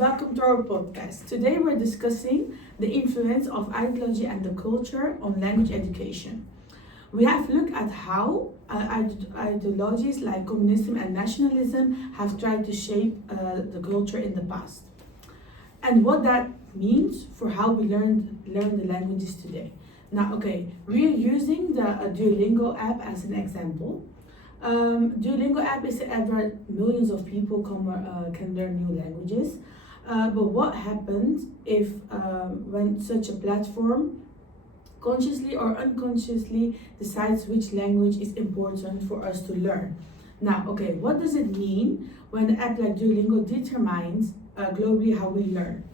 welcome to our podcast. Today we're discussing the influence of ideology and the culture on language education. We have looked at how ideologies like communism and nationalism have tried to shape the culture in the past, and what that means for how we learn the languages today. Now, we're using the Duolingo app as an example. Duolingo app is an app where millions of people can learn new languages. But what happens if when such a platform consciously or unconsciously decides which language is important for us to learn? Now, what does it mean when an app like Duolingo determines globally how we learn?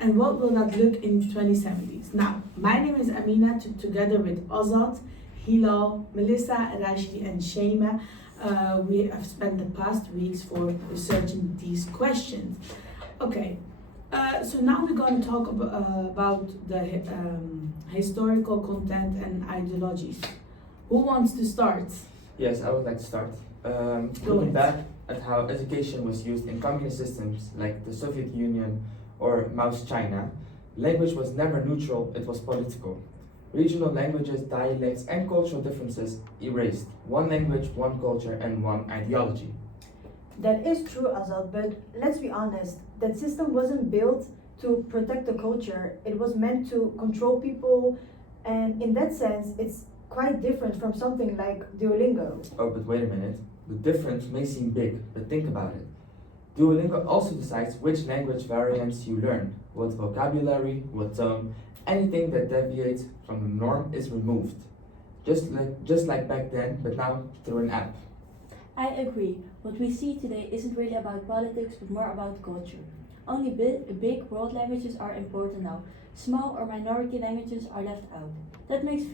And what will that look in 2070s? Now, my name is Amina, together with Azad, Hilal, Melissa, Rashidi, and Shema. We have spent the past weeks for researching these questions. So now we're going to talk about the historical content and ideologies. Who wants to start? Yes, I would like to start. Looking back at how education was used in communist systems like the Soviet Union or Mao's China, language was never neutral, it was political. Regional languages, dialects, and cultural differences erased. One language, one culture, and one ideology. That is true, Azad, but let's be honest, that system wasn't built to protect the culture. It was meant to control people, and in that sense, it's quite different from something like Duolingo. Oh, but wait a minute. The difference may seem big, but think about it. Duolingo also decides which language variants you learn, what vocabulary, what tone. Anything that deviates from the norm is removed. Just like back then, but now through an app. I agree. What we see today isn't really about politics, but more about culture. Only big world languages are important now. Small or minority languages are left out. That makes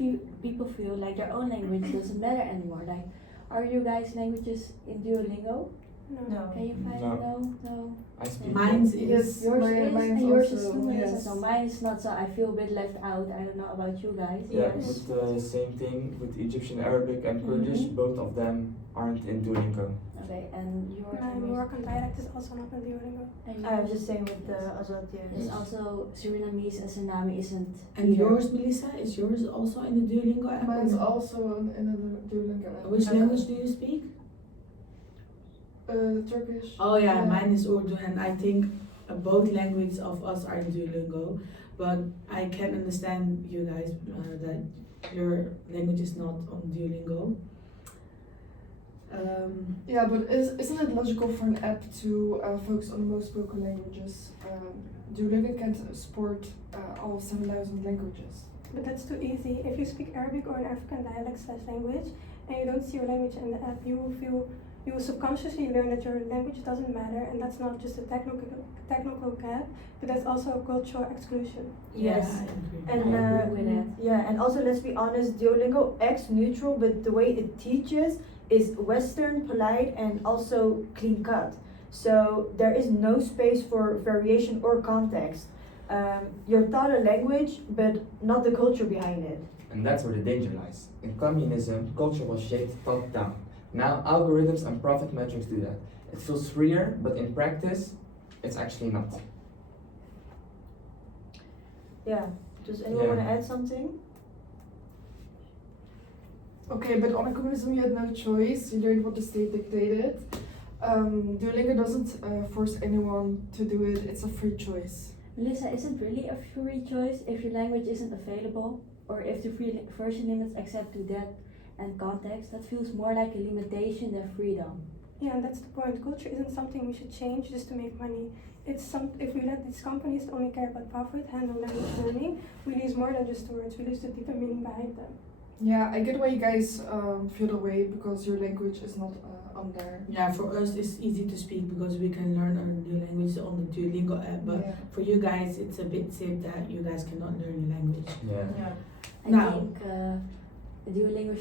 people feel like their own language doesn't matter anymore. Like, are you guys languages in Duolingo? No. Can you find No. it? No. I speak. Mine is. Yours is, mine's and yours is also, too. yes. So mine is not. So I feel a bit left out. I don't know about you guys. Yeah, Yes. but the same thing with Egyptian Arabic and Kurdish, both of them aren't in Duolingo. Okay, and yours. My Moroccan dialect is also not in Duolingo. And I yours was the same with Azad, is yes. also Surinamese and Suriname isn't. And yours, Melissa, is yours also in the Duolingo app? Mine's also in the Duolingo. Which language do you speak? Turkish. Oh yeah, mine is Urdu, and I think both languages of us are in Duolingo. But I can understand you guys that your language is not on Duolingo. Yeah, but isn't it logical for an app to focus on the most spoken languages? Duolingo can support all 7,000 languages. But that's too easy. If you speak Arabic or an African dialect/language and you don't see your language in the app, you will subconsciously learn that your language doesn't matter, and that's not just a technical gap, but that's also a cultural exclusion. Yes. Yeah, I agree. And I agree with that. yeah, and also let's be honest, Duolingo acts neutral, but the way it teaches is Western, polite, and also clean cut. So there is no space for variation or context. You're taught a language, but not the culture behind it. And that's where the danger lies. In communism, culture was shaped top down. Now algorithms and profit metrics do that. It feels freer, but in practice, it's actually not. Yeah. Does anyone Yeah. want to add something? Okay, but under communism you had no choice. You learned what the state dictated. Duolingo doesn't force anyone to do it. It's a free choice. Melissa, is it really a free choice if your language isn't available, or if the free version limits accept to that and context? That feels more like a limitation than freedom. Yeah, and that's the point. Culture isn't something we should change just to make money. If we let these companies only care about profit, handle language learning, we lose more than just the words. We lose the deeper meaning behind them. Yeah, I get why you guys feel the way because your language is not on there. Yeah, for us it's easy to speak because we can learn our new language on the Duolingo app. But Yeah. for you guys, it's a bit sad that you guys cannot learn your language. Yeah. I Now- think Duolingo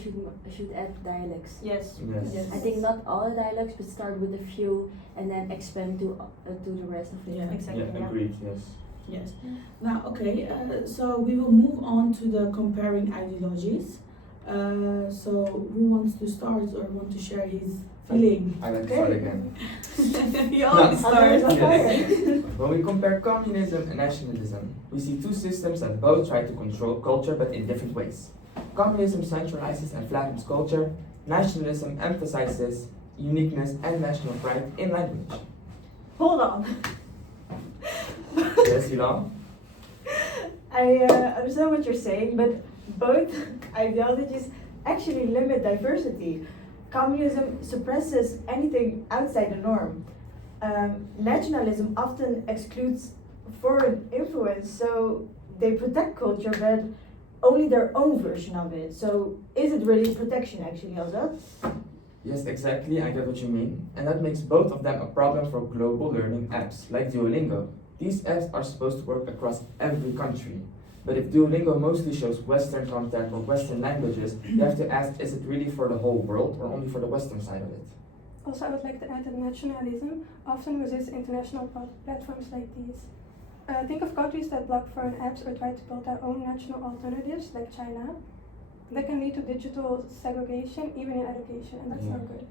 should add dialects. Yes. Yes. I think not all the dialects, but start with a few and then expand to the rest of it. Yeah. Exactly. Yeah, agreed, yes. Yes. Now, so we will move on to the comparing ideologies. So who wants to start or want to share his feeling? I like to Okay. start again. You always start. Yes. When we compare communism and nationalism, we see two systems that both try to control culture but in different ways. Communism centralizes and flattens culture. Nationalism emphasizes uniqueness and national pride in language. Hold on. Yes, Ilan? I understand what you're saying, but both ideologies actually limit diversity. Communism suppresses anything outside the norm. Nationalism often excludes foreign influence, so they protect culture, but only their own version of it. So, is it really protection, actually, Azad? Yes, exactly, I get what you mean. And that makes both of them a problem for global learning apps, like Duolingo. These apps are supposed to work across every country. But if Duolingo mostly shows Western content or Western languages, you have to ask, is it really for the whole world or only for the Western side of it? Also, I would like to add that nationalism often resists international platforms like these. Think of countries that block foreign apps or try to build their own national alternatives, like China. That can lead to digital segregation, even in education, and that's not good.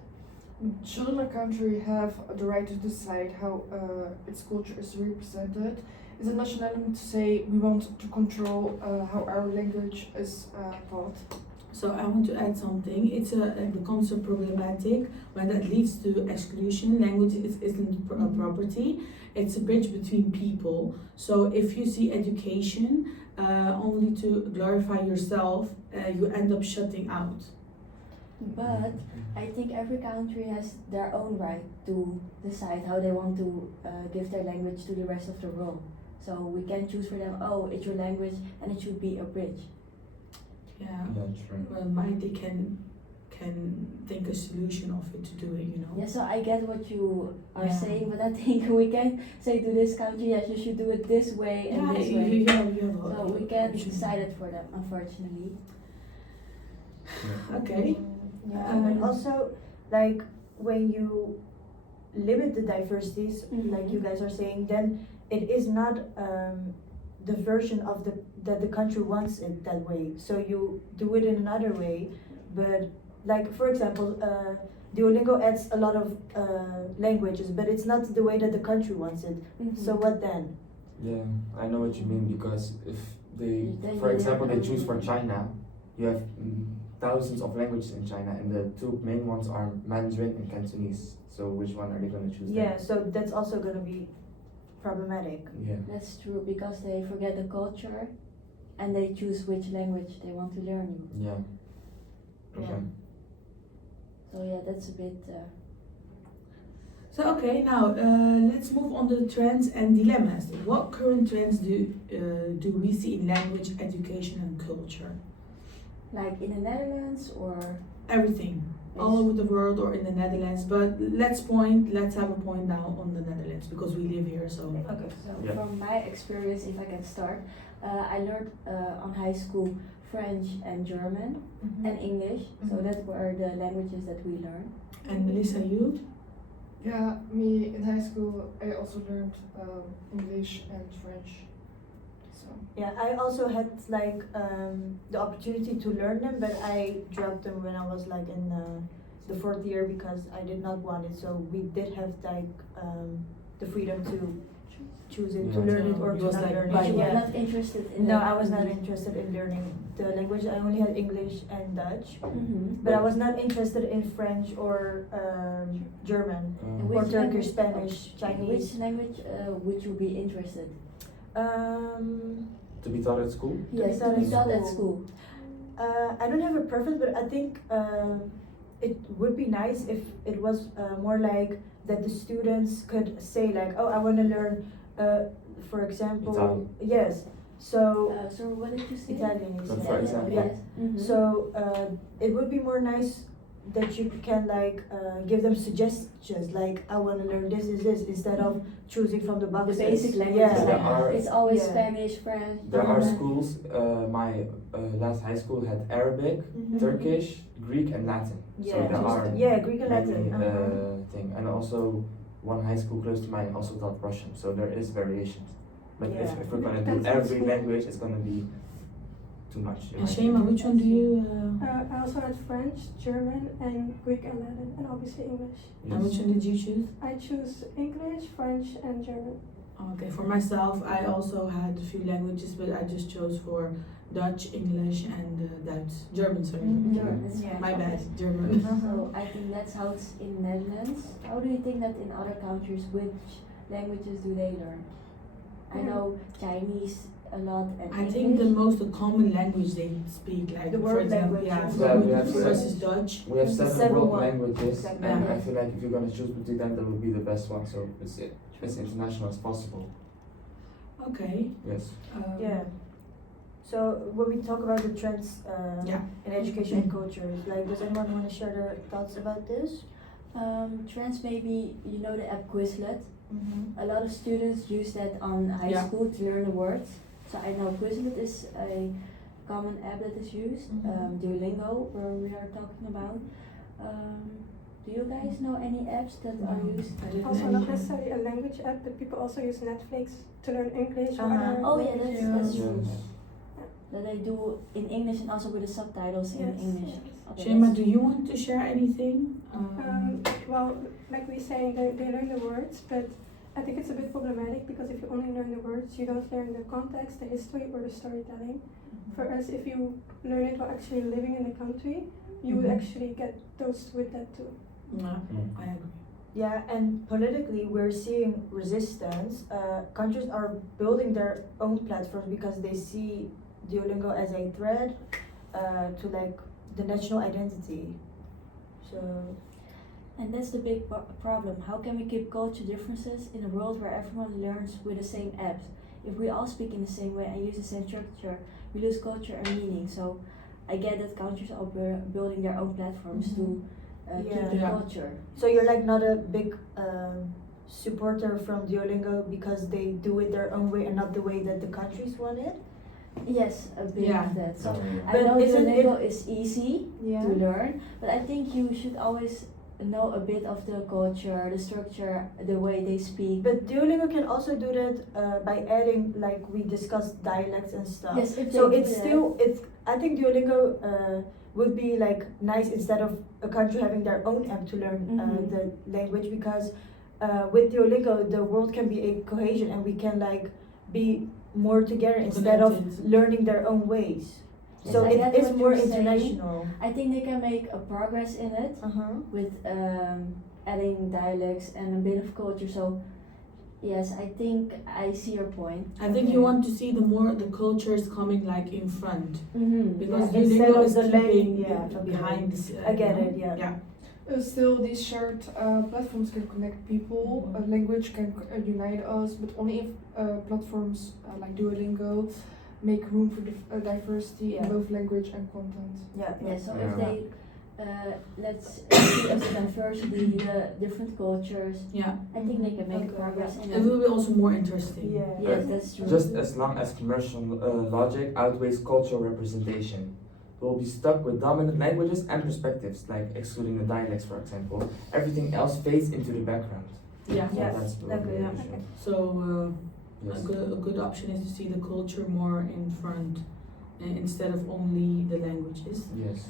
Children in a country have the right to decide how its culture is represented. Is it nationalism to say we want to control how our language is taught? So I want to add something. It becomes a problematic when that leads to exclusion. Language isn't a property. It's a bridge between people. So if you see education only to glorify yourself, you end up shutting out. But I think every country has their own right to decide how they want to give their language to the rest of the world. So we can choose for them, oh, it's your language and it should be a bridge. Yeah. True. Well, they can think a solution of it to do it, you know. Yeah, so I get what you are Yeah. saying, but I think we can say to this country, yes, you should do it this way and this way. you So we can't decide it for them, unfortunately. Okay. Yeah, and also, like, when you limit the diversities, like you guys are saying, then it is not the version of that the country wants it that way. So you do it in another way, but like for example, Duolingo adds a lot of languages, but it's not the way that the country wants it. So what then? Yeah, I know what you mean, because if they, Then for you example, they never choose for know. China, you have thousands of languages in China, and the two main ones are Mandarin and Cantonese. So which one are they going to choose? Yeah, so that's also gonna be problematic. Then? Yeah. That's true, because they forget the culture and they choose which language they want to learn. Yeah. Okay. Yeah. So yeah, that's a bit. So okay, now let's move on to the trends and dilemmas. What current trends do we see in language, education, and culture? Like in the Netherlands or Everything, all over the world or in the Netherlands. But let's have a point now on the Netherlands because we live here. So Okay. so Yeah. from my experience, if I can start, I learned on high school French and German and English. So Mhm. that were the languages that we learned. and Melissa, you? Yeah, me in high school I also learned English and French. So Yeah, I also had like the opportunity to learn them, but I dropped them when I was like in the fourth year because I did not want it. So we did have like the freedom to choose it, to Yeah. learn it or It to was not like learn But it. you were Yeah. not interested in No, that I was not English. interested in learning the language. I only had English and Dutch, Mhm. but I was not interested in French or German And or which Turkish, language- Spanish, Which Chinese. language would you be interested? To be taught at school? Yes, taught to be at taught at school. school. I don't have a preference, but I think it would be nice if it was more like that the students could say like, oh, I want to learn, for example, Italian. yes. So So what did you say? Italian is But yeah, for example, yeah. Yes. Mhm. So it would be more nice that you can like give them suggestions like I want to learn this instead of choosing from the the boxes. basic languages. Yeah. There Like, are- it's always Yeah. Spanish, French. There are German. schools, my last high school had Arabic, Mhm. Turkish, Greek and Latin. Yeah, So there are yeah, Greek and many Latin. thing. And also one high school close to mine also taught Russian, so there is variations. But Yeah. if we're gonna do Depends on every school. language, it's gonna be too much. in And my Shema, opinion. which one do you? I also had French, German, and Greek and Latin, and obviously English. And which one did you choose? I choose English, French, and German. Okay, for myself, I also had a few languages, but I just chose for Dutch, English, and Dutch, German. Sorry, Mhm. German. That's Yeah. My bad, German. So I think that's how it's in Netherlands. How do you think that in other countries, which languages do they learn? I know Chinese a lot and I think the most common language they speak, like The for world example, language, yeah, yeah. Yeah, we have first seven. is Dutch. We have The seven seven world one. languages, Exactly. and Yeah. I feel like if you're gonna choose between them, that would be the best one. So it's as international as possible. Okay. Yes. Yeah. So when we talk about the trends Yeah. in education and culture, like, does anyone want to share their thoughts about this? Trends, maybe you know the app Quizlet. Mm-hmm. A lot of students use that on high Yeah. school to learn the words. So I know Quizlet is a common app that is used. Mhm. Duolingo, where we are talking about. Do you guys know any apps that are No, used? I didn't Also, know. not necessarily a language app, but people also use Netflix to learn English or Uh-huh. other Oh yeah, languages. that's true. Yes. That they do in English and also with the subtitles in Yes, English. yes. Okay, Shema, that's do you want to share anything? Well, like we saying, they learn the words, but I think it's a bit problematic because if you only learn the words, you don't learn the context, the history, or the storytelling. For us, if you learn it while actually living in the country, you would Mhm. actually get those with that too. Yeah, Mm. I agree. Yeah, and politically, we're seeing resistance. Countries are building their own platforms because they see Duolingo as a threat to like the national identity. So And that's the big problem. How can we keep culture differences in a world where everyone learns with the same apps? If we all speak in the same way and use the same structure, we lose culture and meaning. So I get that countries are building their own platforms to keep Yeah. the Yeah. culture. So you're like not a big supporter from Duolingo because they do it their own way and not the way that the countries want it? Yes, a bit Yeah. of that. So Yeah. I But know isn't Duolingo is easy Yeah. to learn, but I think you should always know a bit of the culture, the structure, the way they speak. But Duolingo can also do that by adding, like we discussed, dialects and stuff. Yes, if So they do it's that. still I think Duolingo would be like nice instead of a country having their own app to learn Mhm. the language, because with Duolingo the world can be a cohesion and we can like be more together instead of Connected. learning their own ways. Yes, So I it get is what more you're saying. international. I think they can make a progress in it Uh-huh. with adding dialects and a bit of culture. So yes, I think I see your point. I think Okay. you want to see the cultures coming like in front Mm-hmm. because Yeah. Instead Duolingo of is the keeping okay. behind this. I get you know? it, yeah. Yeah. Still, these shared platforms can connect people. Mhm. Language can unite us, but only if platforms like Duolingo make room for diversity Yeah. in both language and content. Yeah. Yeah, so if Yeah. they let's see as a diversity, the different cultures, Yeah. I think they can make Okay, progress in It it. will be also more interesting. Yeah. Yes, that's true. Just as long as commercial logic outweighs cultural representation. We'll be stuck with dominant languages and perspectives, like excluding the dialects, for example. Everything else fades into the background. Yeah. Yeah. That's Okay, yeah. issue. So Yes. a good option is to see the culture more in front instead of only the languages. Yes.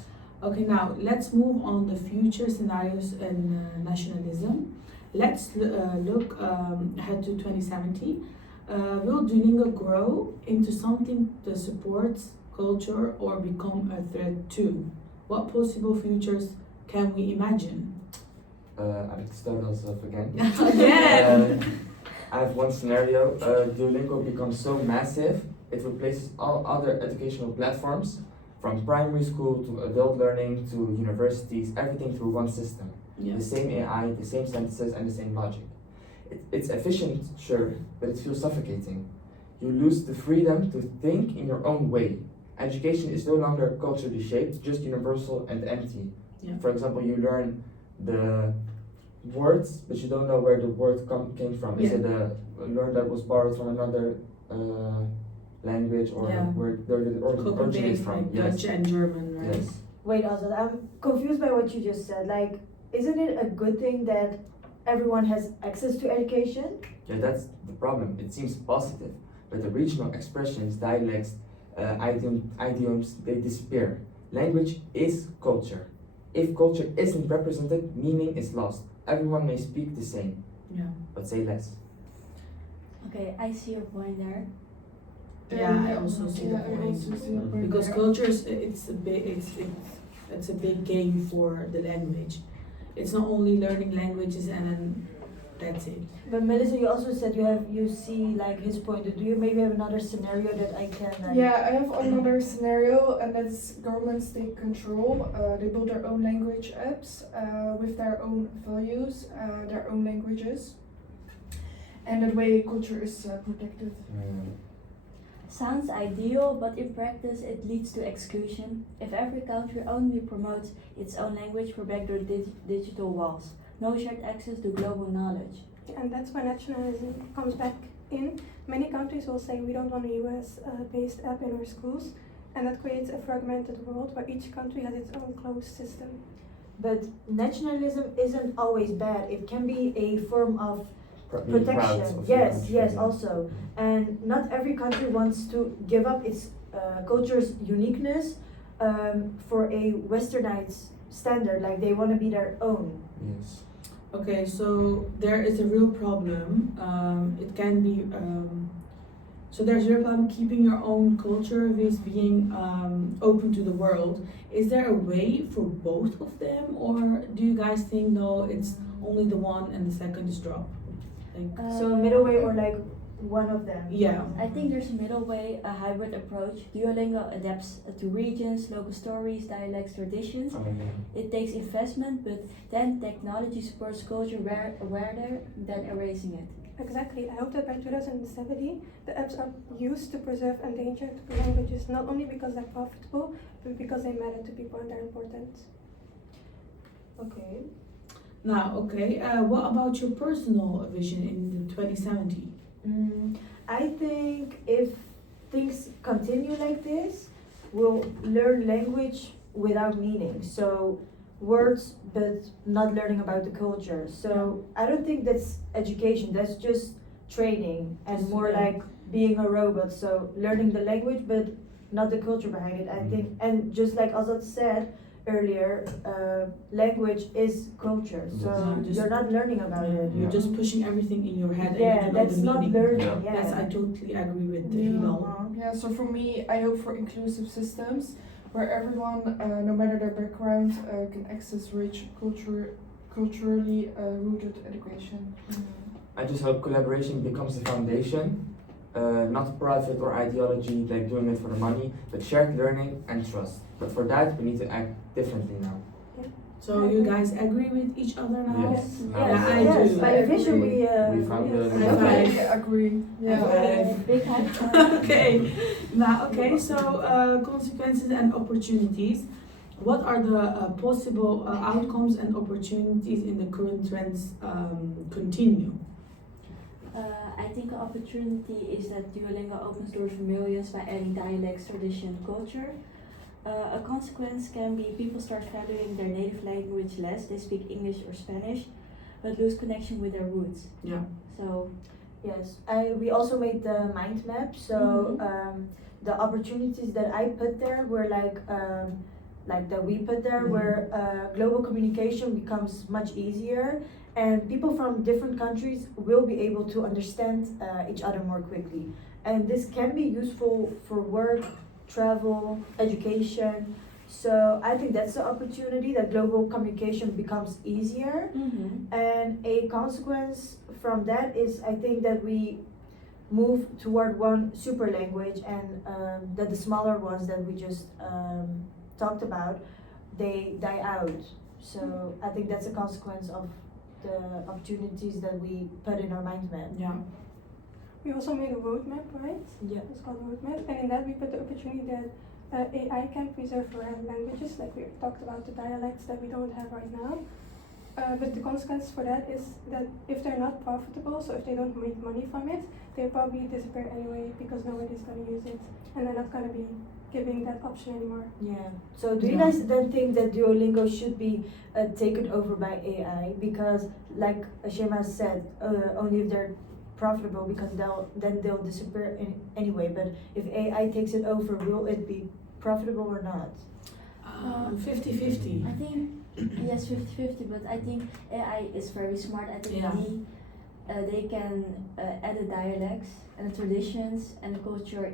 Okay, now let's move on the future scenarios and nationalism. Let's look ahead to 2070. Will Duolingo grow into something that supports culture or become a threat too? What possible futures can we imagine? I'd like to start us off again. Again! I have one scenario. Duolingo becomes so massive, it replaces all other educational platforms, from primary school to adult learning to universities, everything through one system. Yeah. The same AI, the same sentences, and the same logic. It's efficient, sure, but it feels suffocating. You lose the freedom to think in your own way. Education is no longer culturally shaped, just universal and empty. Yeah. For example, you learn the words, but you don't know where the word came from. Is Yeah. it a learn that was borrowed from another language, or Yeah. where did it Copy originate paste from? like Yes. Dutch and German, right? Yes. Wait, also, I'm confused by what you just said. Like, isn't it a good thing that everyone has access to education? Yeah, that's the problem. It seems positive, but the regional expressions, dialects, idioms, they disappear. Language is culture. If culture isn't represented, meaning is lost. Everyone may speak the same, Yeah. but say less. Okay, I see your point there. Yeah, I also see the I point. also see the point Because there. culture is it's a big game for the language. It's not only learning languages and then that's it. But Melissa, you also said you see like his point. Do you maybe have another scenario that I can? Yeah, I have another scenario, and that's governments take control. They build their own language apps with their own values, their own languages, and that way culture is protected. Sounds ideal, but in practice it leads to exclusion. If every country only promotes its own language, we're back to digital walls. No shared access to global knowledge. And that's why nationalism comes back in. Many countries will say we don't want a US-based app in our schools, and that creates a fragmented world where each country has its own closed system. But nationalism isn't always bad. It can be a form of Being proud protection. of your Yes, country, yes, yeah. also. And not every country wants to give up its culture's uniqueness for a westernized standard. Like they want to be their own. Yes. Okay, so there is a real problem. It can be so there's a real problem keeping your own culture with being open to the world. Is there a way for both of them, or do you guys think no, it's only the one and the second is drop? Like, So a middle way or like one of them. yeah. I think there's a middle way, a hybrid approach. Duolingo adapts to regions, local stories, dialects, traditions. Oh, yeah. It takes investment, but then technology supports culture rather than erasing it. Exactly. I hope that by 2070, the apps are used to preserve endangered languages, not only because they're profitable, but because they matter to people and they're important. Okay. Now, okay, what about your personal vision in 2070? I think if things continue like this, we'll learn language without meaning. So words, but not learning about the culture. So I don't think that's education. That's just training and Just, more yeah. like being a robot. So learning the language, but not the culture behind it. I think, and just like Azad said earlier, language is culture. So Yeah, just- you're not learning about it. You're just pushing everything in your head and you Yeah, don't know that's the not meaning. learning. Yeah. Yeah. Yes, I totally agree with Yeah. Hilal. Yeah, so for me, I hope for inclusive systems where everyone, no matter their background, can access rich culturally rooted education. I just hope collaboration becomes a foundation, not profit or ideology, like doing it for the money, but shared learning and trust. But for that, we need to act differently now. So you guys agree with each other now? Yes. Yes, I yes, do. by vision we We found the High Okay, five. I agree. Yeah. five. Big high five. Okay. Now, okay. So consequences and opportunities. What are the possible outcomes and opportunities in the current trends continue? I think an opportunity is that Duolingo opens doors for millions by adding dialects, tradition, culture. A consequence can be people start valuing their native language less. They speak English or Spanish, but lose connection with their roots. Yeah. So Yes, we also made the mind map. So the opportunities that I put there were like that we put there, Mhm. where global communication becomes much easier, and people from different countries will be able to understand each other more quickly. And this can be useful for work, travel, education. So I think that's the opportunity that global communication becomes easier. And a consequence from that is, I think, that we move toward one super language, and that the smaller ones that we just talked about, they die out. So I think that's a consequence of the opportunities that we put in our mind map. Yeah. We also made a roadmap, right? Yeah. It's called a roadmap, and in that we put the opportunity that AI can preserve rare languages, like we talked about the dialects that we don't have right now. But the consequence for that is that if they're not profitable, so if they don't make money from it, they'll probably disappear anyway because nobody's going to use it, and they're not going to be giving that option anymore. Yeah. So do you Yeah. guys then think that Duolingo should be taken over by AI? Because like Shema said, only if they're profitable because they'll disappear anyway. But if AI takes it over, will it be profitable or not? 50-50. I think yes, 50-50, but I think AI is very smart. I think they can add the dialects and the traditions and the culture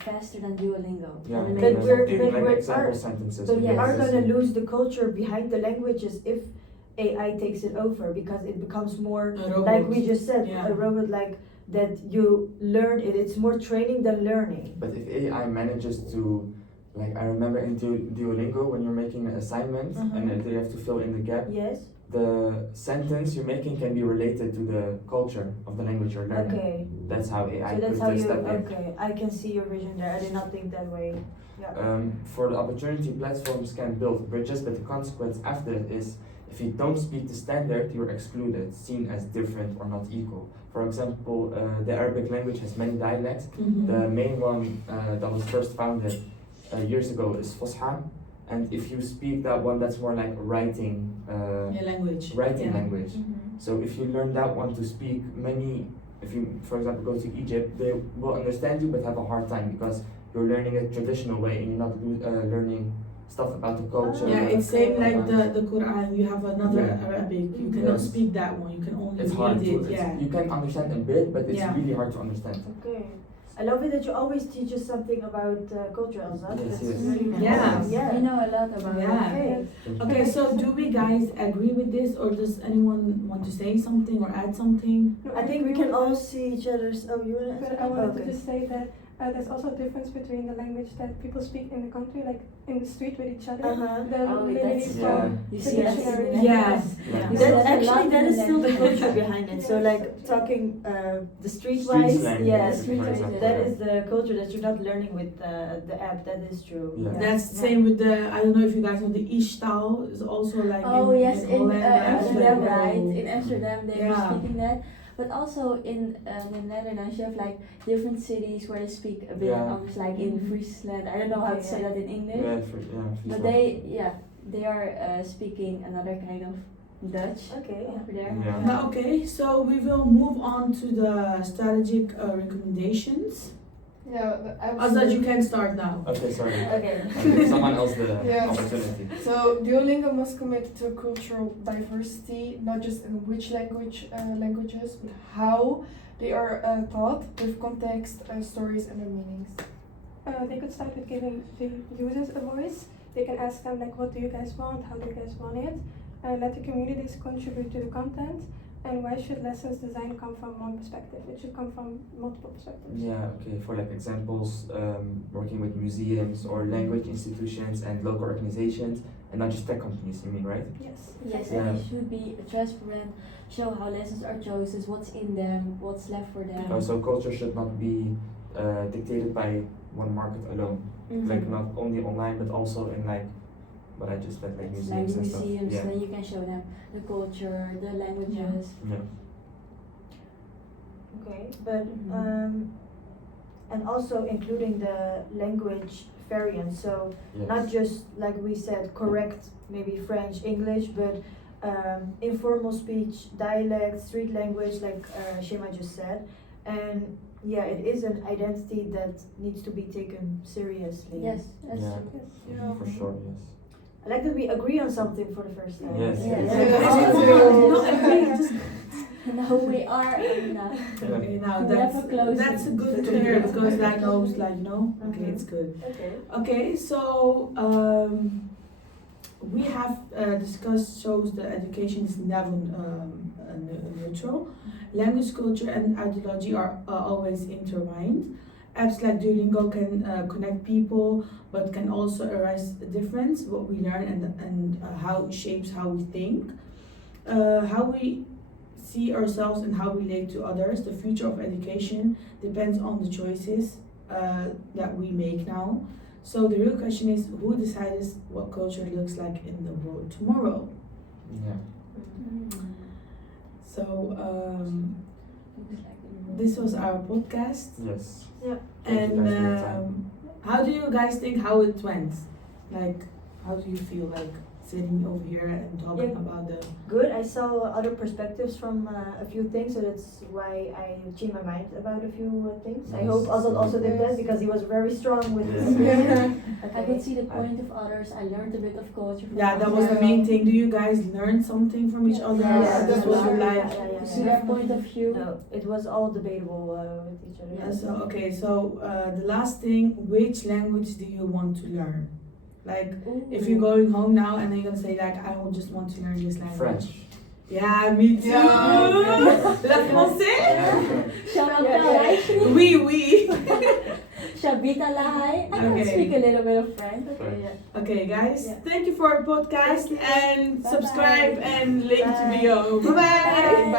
faster than Duolingo. Yeah, But we're example sentences. But we Yes. are gonna lose the culture behind the languages if AI takes it over, because it becomes more like we just said, Yeah. a robot, like that you learn it. It's more training than learning. But if AI manages to, like I remember in Duolingo when you're making an assignment and you have to fill in the gap, Yes. the sentence you're making can be related to the culture of the language you're learning. Okay. That's how AI So that's could how you. step in. Okay, I can see your vision there. I did not think that way. Yeah. For the opportunity, platforms can build bridges, but the consequence after it is if you don't speak the standard, you're excluded, seen as different or not equal. For example, the Arabic language has many dialects. The main one that was first founded years ago is Fusha, and if you speak that one, that's more like writing language. Language. So if you learn that one to speak, if you, for example, go to Egypt, they will understand you but have a hard time because you're learning a traditional way and you're not learning stuff about the culture. Yeah, it's same like the Quran. You have another Arabic. You cannot Yes. speak that one. You can only It's read hard it. to, you can understand a bit, but it's Yeah. really hard to understand. Okay. I love it that you always teach us something about culture, Elsa. Yes, That's yes. really nice. Yeah. Yeah. We know a lot about Yeah. it. Okay. Okay, so do we guys agree with this, or does anyone want to say something or add something? No, I think we agree can with all that, see each other's. Oh, you wanna? but I wanted Okay. to just say that there's also a difference between the language that people speak in the country, like in the street with each other. Uh-huh. The Oh, literally that's Yeah. from You the see that dictionary. in Yes. Yeah. You see That that a actually lot that in is still the language. culture behind it. So Yeah, like so- talking the Street streetwise, slang, yes, street for slang, example. that is the culture that you're not learning with the app. That is true. Yeah. That's the same with the, I don't know if you guys know the Ishtal is also like Oh in, yes, in Holland. I was Amsterdam, like, right? whoa. In Amsterdam, they were Yeah. speaking that. But also in the Netherlands, you have like different cities where they speak a bit Yeah. English, like in Friesland. I don't know how to say that in English. But they are speaking another kind of Dutch Okay. over there. Yeah. Now, okay, so we will move on to the strategic recommendations. Yeah, I was Azad, you can start now. Okay, sorry. Okay. Someone else the Yes. opportunity. So Duolingo must commit to cultural diversity, not just in which languages, but how they are taught with context, stories, and their meanings. They could start with giving the users a voice. They can ask them like, what do you guys want? How do you guys want it? Let the communities contribute to the content. And why should lessons design come from one perspective? It should come from multiple perspectives. Yeah, okay, for like examples, working with museums or language institutions and local organizations, and not just tech companies, you mean, right? Yes. Yes, Yeah. and it should be transparent, show how lessons are chosen, what's in them, what's left for them. So culture should not be dictated by one market alone, like not only online but also in like what I just said, like It's museums like and stuff. museums, Yeah. then you can show them the culture, the languages. Yeah. Okay, but Mhm. and also including the language variants. So Yes. not just like we said, correct maybe French, English, but informal speech, dialect, street language, like Shema just said, and yeah, it is an identity that needs to be taken seriously. Yes, that's Yeah. true. Yeah. For sure, yes. I like that we agree on something for the first time. Yes. Yes. Yeah. Yes. Now we are enough. Okay, now Never close that's it. a good to hear because that knows like no. Okay, it's good. Okay. Okay, so we have discussed shows that education is never neutral. Language, culture, and ideology are always intertwined. Apps like Duolingo can connect people, but can also erase the difference, what we learn and how it shapes how we think, how we see ourselves and how we relate to others. The future of education depends on the choices that we make now. So the real question is, who decides what culture looks like in the world tomorrow? Yeah. So this was our podcast. Yes. Yeah. Thank you And guys for your time. how do you guys think how it went? Like, how do you feel? Like, sitting over here and talking Yeah. about the. Good. I saw other perspectives from a few things, so that's why I changed my mind about a few things. I Nice. hope Azad also did that Yes. because he was very strong with Yeah. his opinion. I could see the point of others. I learned a bit of culture. From Yeah, that was the others. main thing. Do you guys learn something from each other? Yeah, This was your yeah, life. yeah, See their point of view. No, it was all debatable with each other. Yeah, so okay, so the last thing, which language do you want to learn? Like, if you're going home now and then you're gonna say like, I would just want to learn this language. French. Yeah, me too. Yeah. La français? Shabbat Oui, oui. Shabita Lahai. I can Okay. speak a little bit of French. Okay, yeah. Okay, guys, Yeah. thank you for our podcast Thank you. and Bye-bye. subscribe and link to Bye. video. Bye bye.